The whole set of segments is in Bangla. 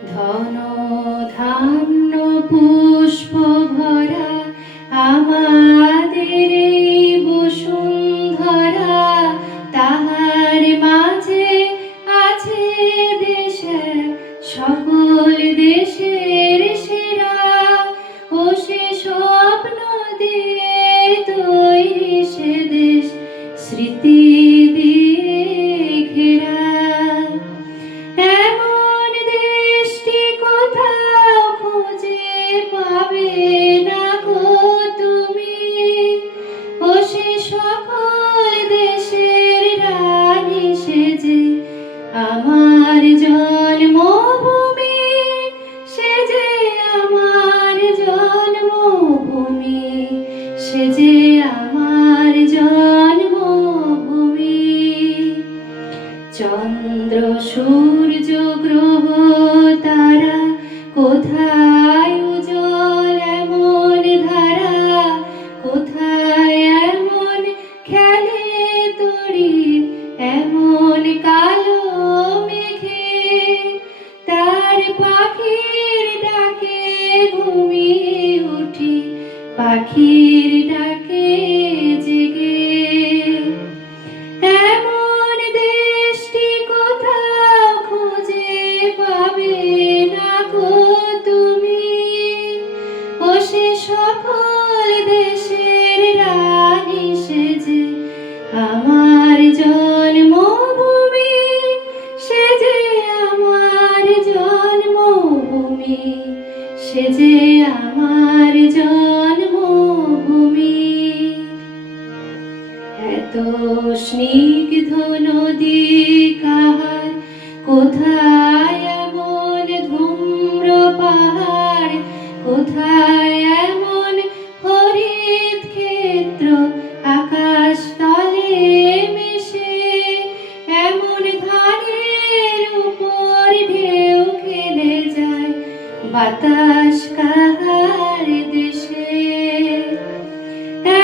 ধন ধান্য পুষ্প ভরা আমাদের এই বসুন্ধরা, তাহার মাঝে আছে দেশে সকল দেশের সেরা। ও সে স্বপ্ন দিয়ে তৈরি সে দেশ স্মৃতি দিয়ে ঘেরা। এমন দেশটি কোথাও খুঁজে পাবে না গো তুমি। ও সে সকল দেশের রানী সেজে আমার জন্মভূমি, সেজে আমার জন্মভূমি, সেজে আমার জন্মভূমি। চন্দ্র সূর্য গ্রহ তারা কোথায় উজ্জ্বল এমন ধারা, কোথায় এমন খেলে তড়িৎ এমন কালো মেঘে। তার পাখির ডাকে ঘুমিয়ে উঠি, পাখির ডাকে জেগে। এমন দেশটি কোথাও খুঁজে পাবে না গো তুমি। ও সে সকল দেশের রানী সেজে আমার জন্মভূমি, সেজে আমার জন্মভূমি, সেজে আমার জন্মভূমি। এত স্নিগ্ধ নদী কাহার, কোথায় এমন ধূম্র পাহাড়, কোথায় এমন হরিত ক্ষেত্র আকাশ তলে মিশে। এমন ধানের উপর ঢেউ খেলে যায় বাতাস কাহার দেশে।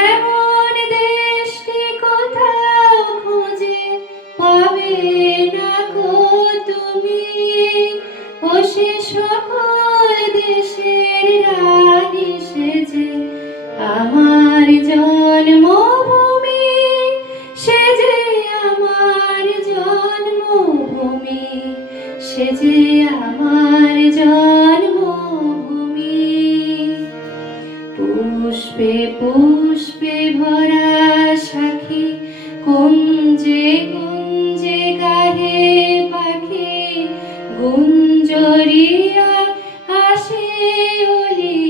এমন দেশটি কোথাও খুঁজে পাবে না গো তুমি। ও সে সকল দেশের রানী সেজে আমার জন্মভূমি, সেজে আমার জন্মভূমি, সেজে আমার জন্মভূমি। পুষ্পে পুষ্পে ভরা সাখী, কুঞ্জে কুঞ্জে গাহে পাখি। গুঞ্জরিয়া আসে ওলি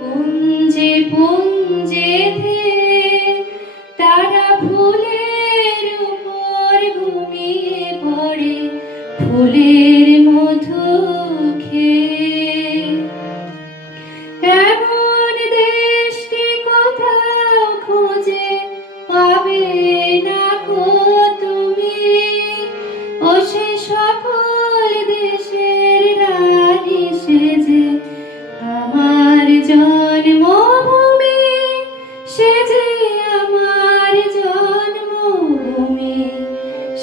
পুঞ্জে পুঞ্জে ধেয়ে। তারা ফুলের উপর ঘুমিয়ে পড়ে ফুলের মধু খেয়ে। এমন দেশটি কোথাও খুঁজে পাবে না গো তুমি। ও সে সকল দেশের রানী সেজে আমার জন্মভূমি, সেজে আমার জন্মভূমি,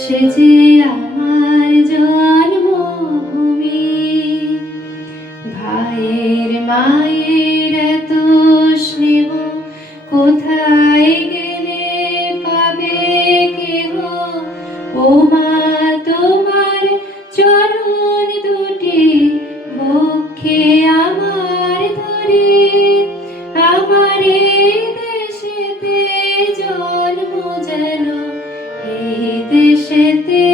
সেজে আমার জন্মভূমি। ভাইয়ের মায়ের এত স্নেহ কোথায় গেলে পাবে কেহ। ও মা তোমার চরণ দুটি বক্ষে আমার ধরি। আমার এই দেশেতে জন্ম যেন এই দেশেতে